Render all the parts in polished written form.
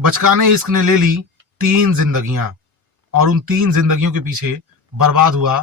बचकाने इश्क ने ले ली 3 जिंदगियां और उन 3 जिंदगियों के पीछे बर्बाद हुआ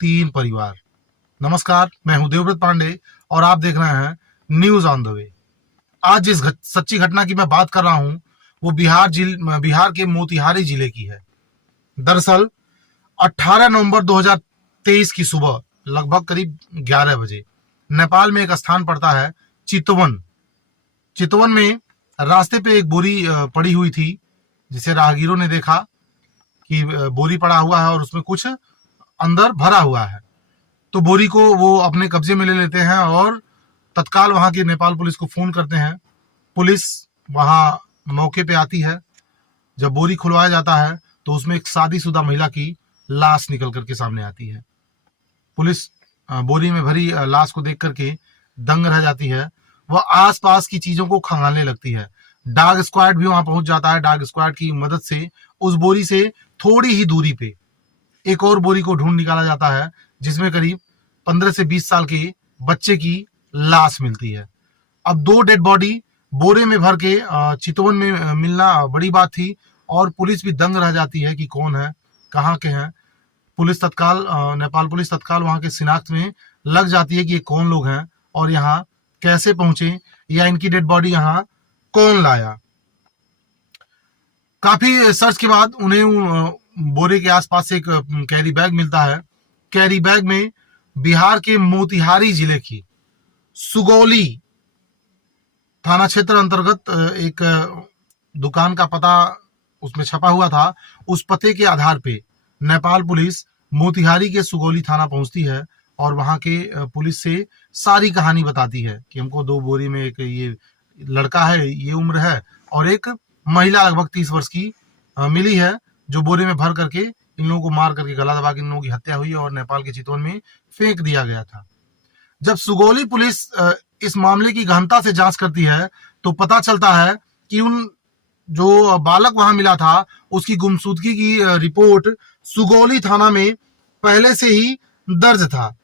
3 परिवार। नमस्कार, मैं हूं देवव्रत पांडे और आप देख रहे हैं न्यूज ऑन द वे। आज जिस सच्ची घटना की मैं बात कर रहा हूं वो बिहार के मोतिहारी जिले की है। दरअसल 18 नवंबर 2023 की सुबह लगभग करीब 11 बजे नेपाल में एक स्थान पड़ता है चितवन। चितवन में रास्ते पे एक बोरी पड़ी हुई थी, जिसे राहगीरों ने देखा कि बोरी पड़ा हुआ है और उसमें कुछ अंदर भरा हुआ है। तो बोरी को वो अपने कब्जे में ले लेते हैं और तत्काल वहां की नेपाल पुलिस को फोन करते हैं। पुलिस वहां मौके पे आती है। जब बोरी खुलवाया जाता है तो उसमें एक शादीशुदा महिला की लाश निकल करके सामने आती है। पुलिस बोरी में भरी लाश को देख करके दंग रह जाती है। वह आसपास की चीजों को खंगालने लगती है। डॉग स्क्वाड भी वहां पहुंच जाता है। डॉग स्क्वाड की मदद से उस बोरी से थोड़ी ही दूरी पे एक और बोरी को ढूंढ निकाला जाता है, जिसमें करीब 15 से 20 साल के बच्चे की लाश मिलती है। अब 2 डेड बॉडी बोरे में भर के चितवन में मिलना बड़ी बात थी और पुलिस भी दंग रह जाती है कि कौन है, कहाँ के हैं। नेपाल पुलिस तत्काल वहां के शिनाख्त में लग जाती है कि ये कौन लोग हैं और यहाँ कैसे पहुंचे या इनकी डेड बॉडी यहाँ कौन लाया। काफी सर्च के बाद उन्हें बोरे के आसपास से एक कैरी बैग मिलता है। कैरी बैग में बिहार के मोतिहारी जिले की सुगौली थाना क्षेत्र अंतर्गत एक दुकान का पता उसमें छपा हुआ था। उस पते के आधार पे नेपाल पुलिस मोतिहारी के सुगौली थाना पहुंचती है और वहां के पुलिस से सारी कहानी बताती है कि हमको 2 बोरी में एक ये लड़का है, ये उम्र है, और एक महिला लगभग 30 वर्ष की मिली है, जो बोरे में भर करके इन लोगों को मार करके गला दबा के इन लोगों की हत्या हुई और नेपाल के चितवन में फेंक दिया गया था। जब सुगौली पुलिस इस मामले की गहनता से जांच करती है तो पता चलता है कि उन जो बालक वहां मिला था उसकी गुमशुदगी की रिपोर्ट सुगौली थाना में पहले से ही दर्ज था।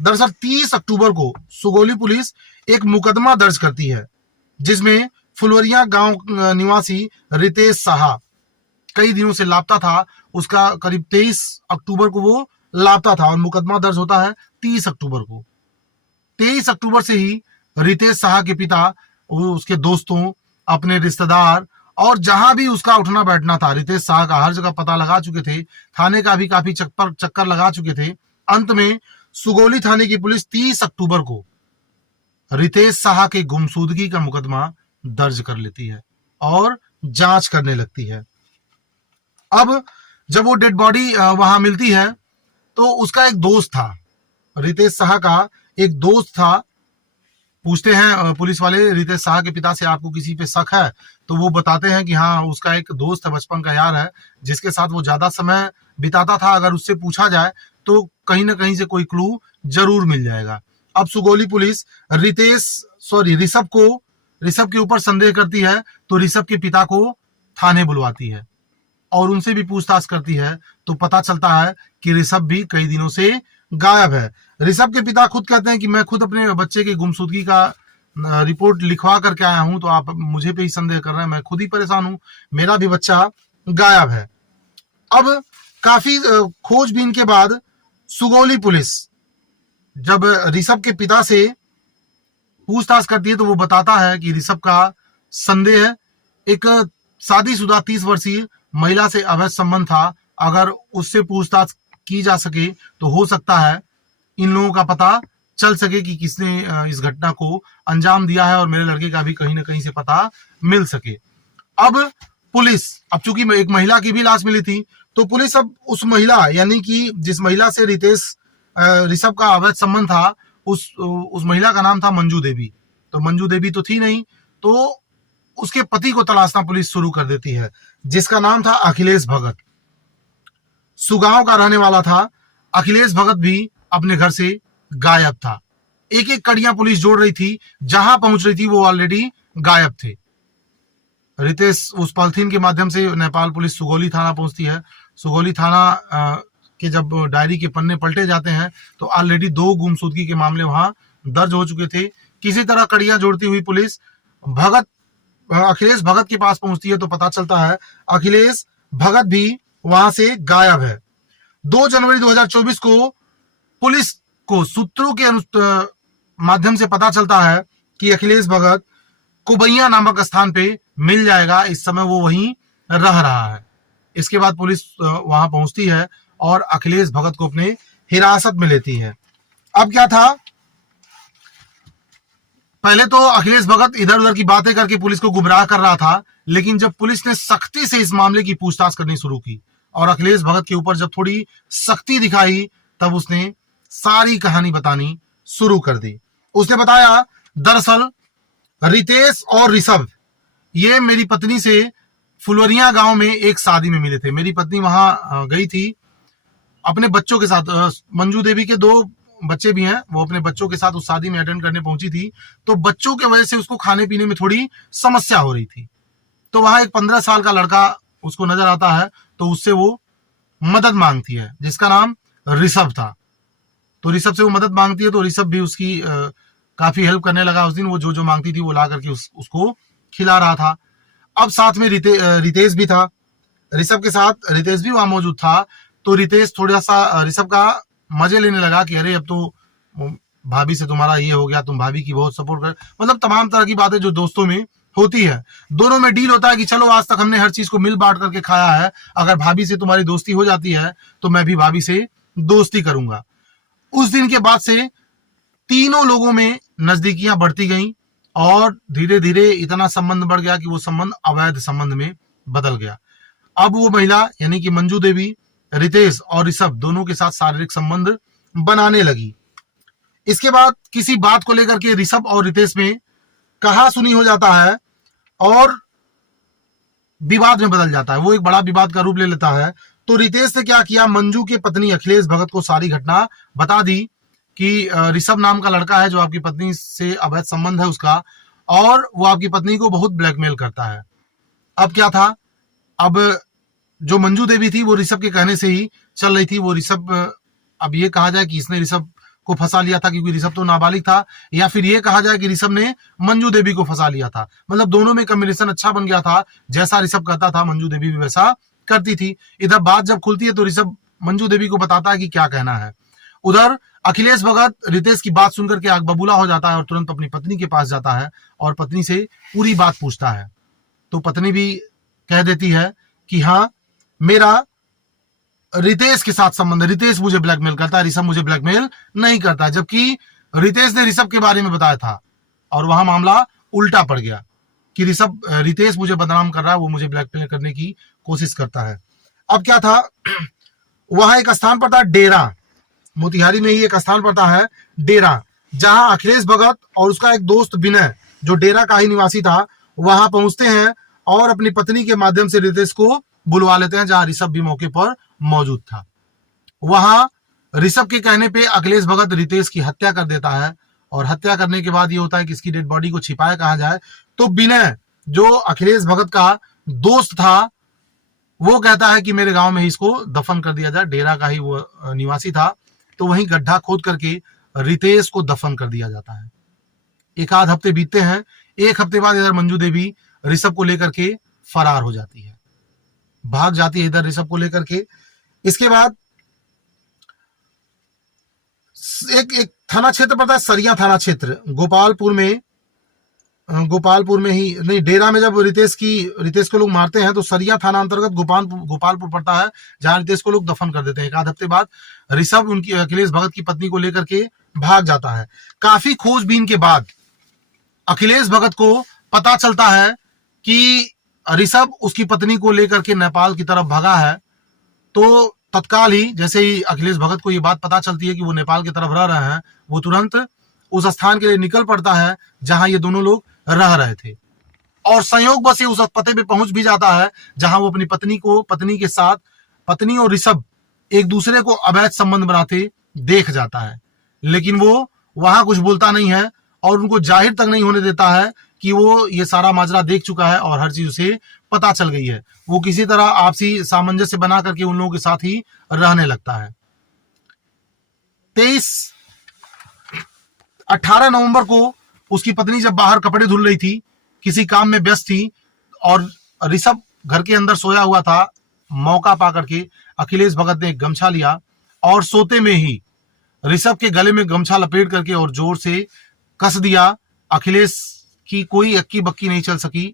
दरअसल 30 अक्टूबर को सुगौली पुलिस एक मुकदमा दर्ज करती है, जिसमें फुलवरिया गांव निवासी रितेश साहा कई दिनों से लापता था। उसका करीब 23 अक्टूबर को वो लापता था और मुकदमा दर्ज होता है 30 अक्टूबर को। 23 अक्टूबर से ही रितेश साहा के पिता उसके दोस्तों, अपने रिश्तेदार और जहां भी उसका उठना बैठना था, रितेश साहा का हर जगह पता लगा चुके थे। थाने का भी काफी चक्कर लगा चुके थे। अंत में सुगौली थाने की पुलिस 30 अक्टूबर को रितेश साहा के गुमशुदगी का मुकदमा दर्ज कर लेती है और जांच करने लगती है। अब जब वो डेड बॉडी वहां मिलती है तो उसका एक दोस्त था, रितेश साहा का एक दोस्त था। पूछते हैं पुलिस वाले रितेश साहा के पिता से, आपको किसी पे शक है? तो वो बताते हैं कि हाँ, उसका एक दोस्त है, बचपन का यार है, जिसके साथ वो ज्यादा समय बिताता था। अगर उससे पूछा जाए तो कहीं ना कहीं से कोई क्लू जरूर मिल जाएगा। अब सुगौली पुलिस ऋषभ के ऊपर संदेह करती है तो ऋषभ के पिता को थाने बुलवाती है और उनसे भी पूछताछ करती है। तो पता चलता है कि ऋषभ भी कई दिनों से गायब है। ऋषभ के पिता खुद कहते हैं कि मैं खुद अपने बच्चे की गुमशुदगी का रिपोर्ट लिखवा करके आया हूं, तो आप मुझे पे ही संदेह कर रहे हैं। मैं खुद ही परेशान हूं, मेरा भी बच्चा गायब है। अब काफी खोजबीन के बाद सुगौली पुलिस जब ऋषभ के पिता से पूछताछ करती है तो वो बताता है कि ऋषभ का संदेह एक शादीशुदा 30 वर्षीय महिला से अवैध संबंध था। अगर उससे पूछताछ की जा सके तो हो सकता है इन लोगों का पता चल सके कि किसने इस घटना को अंजाम दिया है और मेरे लड़के का भी कहीं ना कहीं से पता मिल सके। अब चूंकि एक महिला की भी लाश मिली थी तो पुलिस अब उस महिला, यानी कि जिस महिला से ऋषभ का अवैध संबंध था, उस महिला का नाम था मंजू देवी। तो मंजू देवी तो थी नहीं, तो उसके पति को तलाशना पुलिस शुरू कर देती है, जिसका नाम था अखिलेश भगत। सुगांव का रहने वाला था। अखिलेश भगत भी अपने घर से गायब था। एक एक कड़ियां पुलिस जोड़ रही थी, जहां पहुंच रही थी वो ऑलरेडी गायब थे। रितेश उस पॉलिथीन के माध्यम से नेपाल पुलिस सुगौली थाना पहुंचती है। सुगौली थाना के जब डायरी के पन्ने पलटे जाते हैं तो ऑलरेडी 2 गुमशुदगी के मामले वहां दर्ज हो चुके थे। किसी तरह कड़ियां जोड़ती हुई पुलिस भगत अखिलेश भगत के पास पहुंचती है तो पता चलता है अखिलेश भगत भी वहां से गायब है। 2 जनवरी 2024 को पुलिस को सूत्रों के माध्यम से पता चलता है कि अखिलेश भगत कुबैया नामक स्थान पे मिल जाएगा। इस समय वो वहीं रह रहा है। इसके बाद पुलिस वहां पहुंचती है और अखिलेश भगत को अपने हिरासत में लेती है। अब क्या था, पहले तो अखिलेश भगत इधर उधर की बातें करके पुलिस को गुमराह कर रहा था, लेकिन जब पुलिस ने सख्ती से इस मामले की पूछताछ करनी शुरू की और अखिलेश भगत के ऊपर जब थोड़ी सख्ती दिखाई, तब उसने सारी कहानी बतानी शुरू कर दी। उसने बताया, दरअसल रितेश और ऋषभ ये मेरी पत्नी से फुलवरिया गांव में एक शादी में मिले थे। मेरी पत्नी वहां गई थी अपने बच्चों के साथ। मंजू देवी के 2 बच्चे भी हैं, वो अपने बच्चों के साथ उस शादी में अटेंड करने पहुंची थी। तो बच्चों के वजह से उसको खाने पीने में थोड़ी समस्या हो रही थी। तो वहां एक 15 साल का लड़का उसको नजर आता है, तो उससे वो मदद मांगती है, जिसका नाम ऋषभ था। तो ऋषभ से वो मदद मांगती है, तो ऋषभ भी उसकी काफी हेल्प करने लगा। उस दिन वो जो मांगती थी वो ला करके उसको खिला रहा था। अब साथ में रितेश भी था, ऋषभ के साथ रितेश भी वहां मौजूद था। तो रितेश थोड़ा सा ऋषभ का मजे लेने लगा कि अरे अब तो भाभी से तुम्हारा ये हो गया, तुम भाभी की बहुत सपोर्ट कर, मतलब तमाम तरह की बातें जो दोस्तों में होती है। दोनों में डील होता है कि चलो आज तक हमने हर चीज को मिल बांट करके खाया है, अगर भाभी से तुम्हारी दोस्ती हो जाती है तो मैं भी भाभी से दोस्ती करूंगा। उस दिन के बाद से तीनों लोगों में नजदीकियां बढ़ती गईं और धीरे धीरे इतना संबंध बढ़ गया कि वो संबंध अवैध संबंध में बदल गया। अब वो महिला यानी कि मंजू देवी रितेश और ऋषभ दोनों के साथ शारीरिक संबंध बनाने लगी। इसके बाद किसी बात को लेकर के ऋषभ और रितेश में कहा सुनी हो जाता है और विवाद में बदल जाता है। वो एक बड़ा विवाद का रूप ले लेता है। तो रितेश ने क्या किया, मंजू की पत्नी अखिलेश भगत को सारी घटना बता दी कि ऋषभ नाम का लड़का है जो आपकी पत्नी से अवैध संबंध है उसका, और वो आपकी पत्नी को बहुत ब्लैकमेल करता है। अब क्या था, अब जो मंजू देवी थी वो ऋषभ के कहने से ही चल रही थी। वो ऋषभ, अब ये कहा जाए कि इसने ऋषभ को फंसा लिया था क्योंकि ऋषभ तो नाबालिग था, या फिर ये कहा जाए कि ऋषभ ने मंजू देवी को फंसा लिया था। मतलब दोनों में कॉम्बिनेशन अच्छा बन गया था। जैसा ऋषभ करता था मंजू देवी भी वैसा करती थी। इधर बात जब खुलती है तो ऋषभ मंजू देवी को बताता है कि क्या कहना है। उधर अखिलेश भगत रितेश की बात सुनकर के आग बबूला हो जाता है और तुरंत अपनी पत्नी के पास जाता है और पत्नी से पूरी बात पूछता है। तो पत्नी भी कह देती है कि हाँ, मेरा रितेश के साथ संबंध है, रितेश मुझे ब्लैकमेल करता है, ऋषभ मुझे ब्लैकमेल नहीं करता। जबकि रितेश ने ऋषभ के बारे में बताया था और वहां मामला उल्टा पड़ गया कि रितेश मुझे बदनाम कर रहा है, वो मुझे ब्लैकमेल करने की कोशिश करता है। अब क्या था, वहां एक स्थान पड़ता है डेरा, मोतिहारी में ही एक स्थान पड़ता है डेरा, जहां अखिलेश भगत और उसका एक दोस्त विनय जो डेरा का ही निवासी था वहां पहुंचते हैं और अपनी पत्नी के माध्यम से रितेश को बुलवा लेते हैं, जहां ऋषभ भी मौके पर मौजूद था। वहां ऋषभ के कहने पे अखिलेश भगत रितेश की हत्या कर देता है और हत्या करने के बाद ये होता है कि इसकी डेड बॉडी को छिपाया कहाँ जाए। तो विनय जो अखिलेश भगत का दोस्त था वो कहता है कि मेरे गांव में ही इसको दफन कर दिया जाए। डेरा का ही वो निवासी था, तो वहीं गड्ढा खोद करके रितेश को दफन कर दिया जाता है। एक आध हफ्ते बीतते हैं। एक हफ्ते बाद इधर मंजू देवी ऋषभ को लेकर के फरार हो जाती है, भाग जाती है इधर ऋषभ को लेकर के। इसके बाद एक थाना क्षेत्र पड़ता है सरिया थाना क्षेत्र, गोपालपुर में ही नहीं, डेरा में जब रितेश को लोग मारते हैं तो सरिया थाना अंतर्गत गोपालपुर पड़ता है, जहां रितेश को लोग दफन कर देते हैं। एक आध हफ्ते बाद ऋषभ उनकी अखिलेश भगत की पत्नी को लेकर के भाग जाता है। काफी खोजबीन के बाद अखिलेश भगत को पता चलता है कि ऋषभ उसकी पत्नी को लेकर के नेपाल की तरफ भागा है। तो तत्काल ही जैसे ही अखिलेश भगत को ये बात पता चलती है कि वो नेपाल की तरफ रह रहे हैं, वो तुरंत उस स्थान के लिए निकल पड़ता है जहां ये दोनों लोग रह रहे थे और संयोग बस ये उस पते पे पहुंच भी जाता है जहां वो अपनी पत्नी के साथ पत्नी और ऋषभ एक दूसरे को अवैध संबंध बनाते देख जाता है। लेकिन वो वहां कुछ बोलता नहीं है और उनको जाहिर तक नहीं होने देता है कि वो ये सारा माजरा देख चुका है और हर चीज उसे पता चल गई है। वो किसी तरह आपसी सामंजस्य बना करके उन लोगों के साथ ही रहने लगता है। 18 नवंबर को उसकी पत्नी जब बाहर कपड़े धुल रही थी किसी काम में व्यस्त थी और ऋषभ घर के अंदर सोया हुआ था। मौका पा करके अखिलेश भगत ने एक गमछा लिया और सोते में ही ऋषभ के गले में गमछा लपेट करके और जोर से कस दिया। अखिलेश की कोई अक्की बक्की नहीं चल सकी,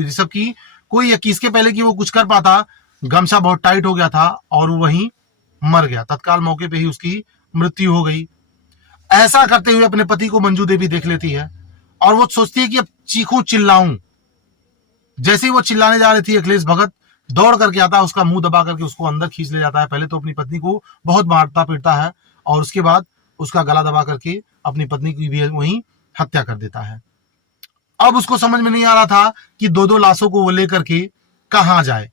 ऋषभ की कोई अक्की, इसके पहले कि वो कुछ कर पाता गमछा बहुत टाइट हो गया था और वो वहीं मर गया। तत्काल मौके पे ही उसकी मृत्यु हो गई। ऐसा करते हुए अपने पति को मंजू देवी देख लेती है और वो सोचती है कि अब चीखूं चिल्लाऊं। जैसे ही वो चिल्लाने जा रही थी, अखिलेश भगत दौड़ करके आता है, उसका मुंह दबा करके उसको अंदर खींच ले जाता है। पहले तो अपनी पत्नी को बहुत मारता पीटता है और उसके बाद उसका गला दबा करके अपनी पत्नी की भी वहीं हत्या कर देता है। अब उसको समझ में नहीं आ रहा था कि दो लाशों को वो लेकर के कहां जाए।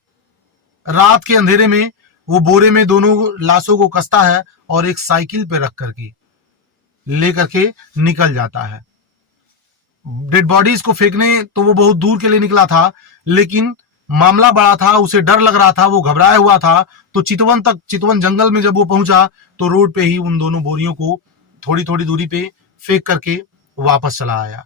रात के अंधेरे में वो बोरे में दोनों लाशों को कसता है और एक साइकिल पे रख करके लेकर के निकल जाता है। डेड बॉडीज को फेंकने तो वो बहुत दूर के लिए निकला था, लेकिन मामला बड़ा था, उसे डर लग रहा था, वो घबराया हुआ था। तो चितवन जंगल में जब वो पहुंचा तो रोड पे ही उन दोनों बोरियों को थोड़ी थोड़ी दूरी पे फेंक करके वापस चला आया।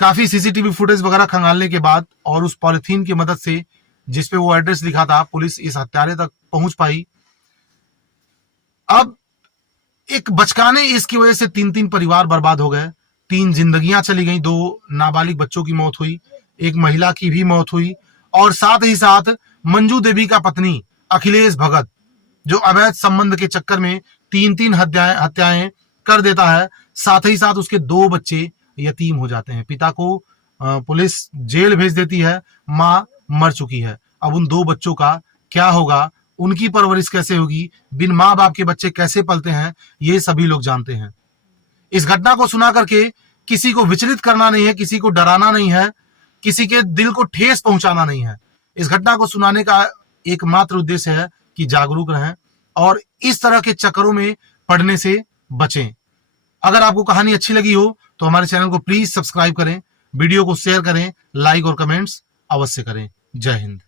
काफी सीसीटीवी फुटेज वगैरह खंगालने के बाद और उस पॉलिथीन की मदद से जिसपे वो एड्रेस लिखा था, पुलिस इस हत्यारे तक पहुंच पाई। अब एक बचकाने इसकी वजह से 3 परिवार बर्बाद हो गए, 3 जिंदगियां चली गई, 2 नाबालिग बच्चों की मौत हुई, एक महिला की भी मौत हुई और साथ ही साथ मंजू देवी का पत्नी अखिलेश भगत जो अवैध संबंध के चक्कर में 3 हत्याएं कर देता है, साथ ही साथ उसके 2 बच्चे यतीम हो जाते हैं। पिता को पुलिस जेल भेज देती है, मां मर चुकी है। अब उन 2 बच्चों का क्या होगा, उनकी परवरिश कैसे होगी, बिन माँ बाप के बच्चे कैसे पलते हैं, ये सभी लोग जानते हैं। इस घटना को सुना करके किसी को विचलित करना नहीं है, किसी को डराना नहीं है, किसी के दिल को ठेस पहुंचाना नहीं है। इस घटना को सुनाने का एकमात्र उद्देश्य है कि जागरूक रहें और इस तरह के चक्करों में पड़ने से बचें। अगर आपको कहानी अच्छी लगी हो तो हमारे चैनल को प्लीज सब्सक्राइब करें, वीडियो को शेयर करें, लाइक और कमेंट्स अवश्य करें। जय हिंद।